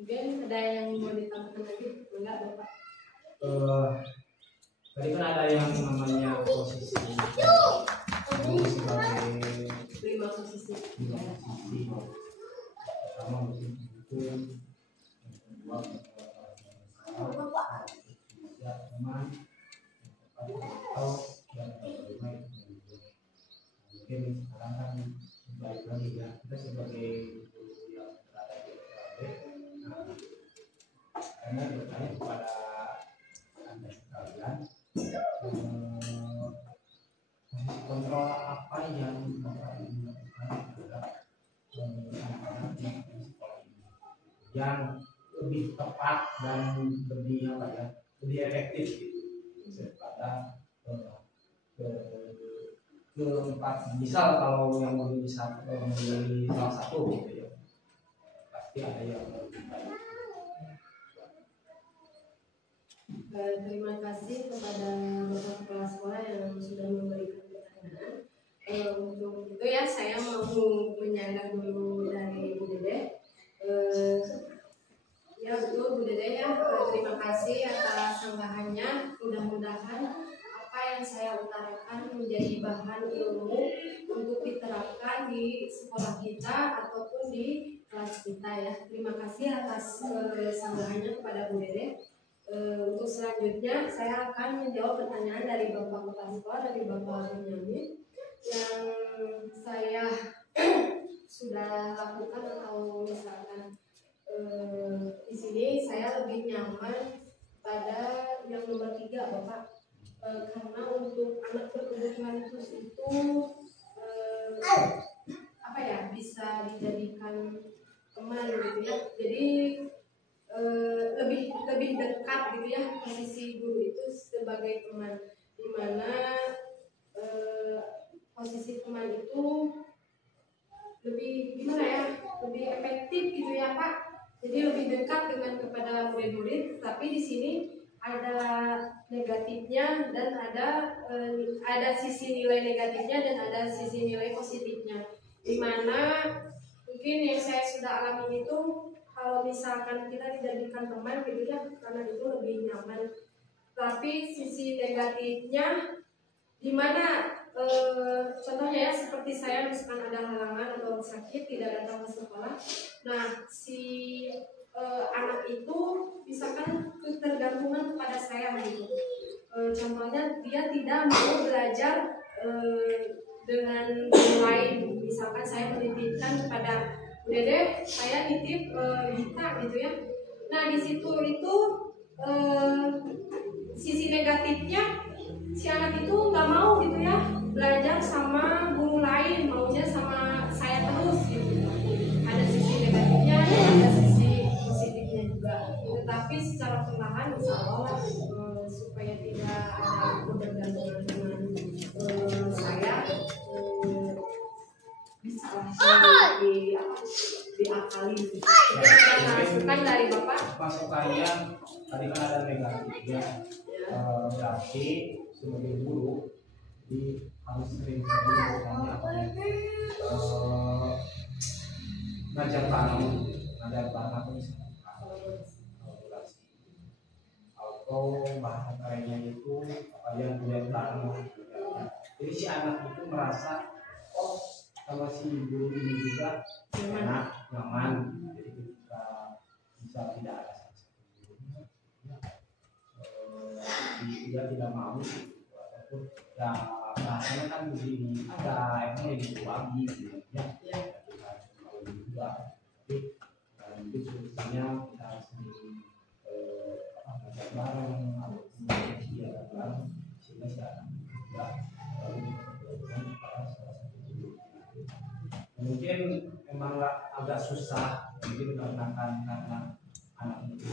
Mungkin ada yang mau ditambahkan lagi? Enggak, Bapak? Tadi kan ada yang namanya posisi sebagai Lima posisi. Pertama mungkin itu yang kedua teman atau yang kelima itu mungkin sekarang kan balik lagi ya kita sebagai guru yang berada di SLB, karena bertanya kepada anda sekalian, kontrol apa yang Bapak Ibu lakukan terhadap anak-anak yang di sekolah ini yang lebih tepat dan lebih apa ya, lebih efektif gitu daripada keempat. Misal kalau yang bisa menjadi salah satu gitu ya, pasti ada yang lebih baik. Terima kasih kepada Bapak Kepala Sekolah yang sudah memberikan pertanyaan. Untuk itu ya saya mau menyangga dulu dari Bu Dede. Ya betul Bu Dede ya, terima kasih atas sanggahannya. Mudah-mudahan apa yang saya utarakan menjadi bahan ilmu untuk diterapkan di sekolah kita ataupun di kelas kita ya. Terima kasih atas sanggahannya kepada Bu Dede. Untuk selanjutnya saya akan menjawab pertanyaan dari Bapak Kepala Sekolah, dari Bapak Benyamin yang saya sudah lakukan, atau misalkan di sini saya lebih nyaman pada yang nomor 3 Bapak, karena untuk anak berkebutuhan khusus itu apa ya, bisa dijadikan teman gitu ya. Jadi lebih dekat gitu ya, posisi guru itu sebagai teman, dimana posisi teman itu lebih gimana ya, lebih efektif gitu ya Pak. Jadi lebih dekat dengan kepada murid-murid, tapi di sini ada negatifnya dan ada sisi nilai negatifnya dan ada sisi nilai positifnya, dimana mungkin yang saya sudah alami itu kalau misalkan kita dijadikan teman gitu ya, karena itu lebih nyaman. Tapi sisi negatifnya dimana contohnya ya, seperti saya misalkan ada halangan atau sakit tidak datang ke sekolah, nah si anak itu misalkan ketergantungan kepada saya gitu. Contohnya dia tidak mau belajar dengan yang lain, misalkan saya menitipkan kepada Bu Dede, saya nitip Gita gitu ya. Nah di situ itu sisi negatifnya si anak itu nggak mau gitu ya belajar sama guru lain, maunya sama saya terus gitu. Ada sisi negatifnya dan ada sisi positifnya juga. Tetapi secara perlahan insya Allah supaya masukan dari Bapak? Masukannya tadi kan ada negatifnya, berarti sebagai guru jadi harus sering-sering ngajar bareng kolaborasi atau bahasa kerennya itu apa yang duet bareng. Jadi si anak itu merasa oh kalau si guru ini juga enak, nyaman. Jadi ketika bisa tidak ada dia tidak mau ataupun ya bahasanya kan begini ada emang yang dibagi gitu ya juga tapi itu solusinya kita harus belajar bareng ataupun dia bareng sehingga si anak juga mungkin memang agak susah mungkin karena anak itu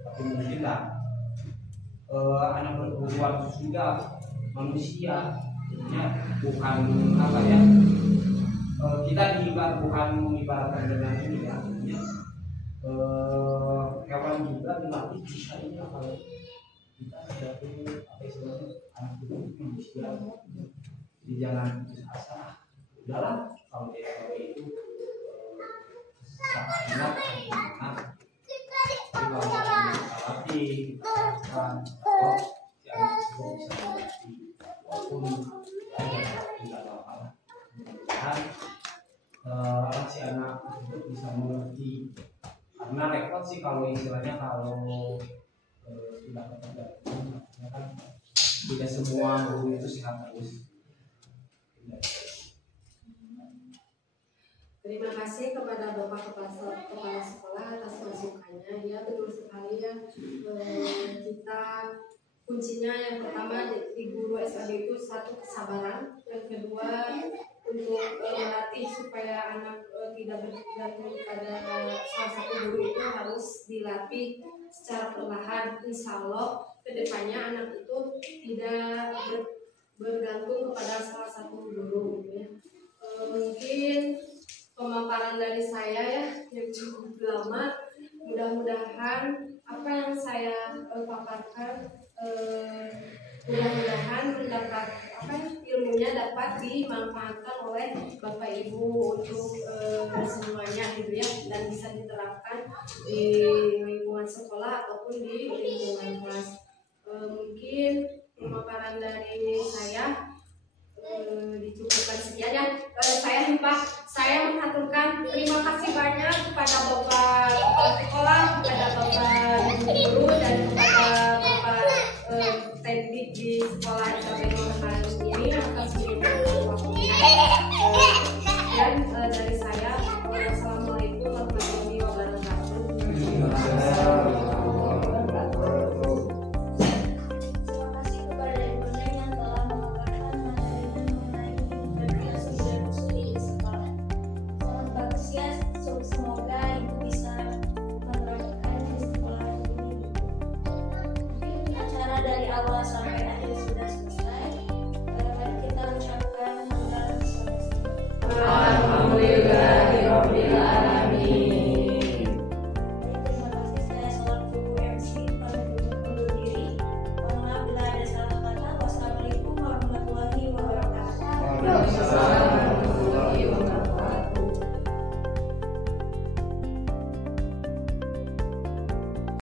tapi mungkin lah anak berkebutuhan khusus juga manusia ya bukan apa ya kita bukan mengibaratkan dengan ini ya hewan juga dilatih bisa ini apa kita sebagai apa istilahnya anak itu manusia jadi jangan putus asa udahlah kalau dia itu sangat enak kalau latih kan oh si anak juga bisa mengerti walaupun tidak apa-apa mudah-mudahan si anak itu bisa mengerti karena repot sih kalau istilahnya kalau tidak dapat artinya kan tidak semua guru itu sehat terus. Terima kasih kepada Bapak Kepala Sekolah atas masukannya. Ya betul sekali ya. Kita kuncinya yang pertama di guru SAD itu satu kesabaran, yang kedua untuk melatih supaya anak tidak bergantung pada salah satu guru itu harus dilatih secara perlahan. Insya Allah kedepannya anak itu tidak bergantung kepada salah satu guru. Ya. Mungkin pemaparan dari saya ya yang cukup lama, mudah-mudahan apa yang saya paparkan mudah-mudahan mendapat ilmunya dapat dimanfaatkan oleh Bapak Ibu untuk semuanya gitu ya, dan bisa diterapkan di lingkungan sekolah ataupun di lingkungan kelas. Mungkin pemaparan dari saya dicukupkan sekian ya. Saya mengaturkan terima kasih banyak kepada Bapak Kepala Sekolah, kepada Bapak Guru dan kepada Bapak teknik di sekolah SMK ini atas waktunya. Dan dari saya, wassalamualaikum warahmatullahi wabarakatuh. Semoga ibu bisa menerapkan di sekolah ini. Acara dari awal sampai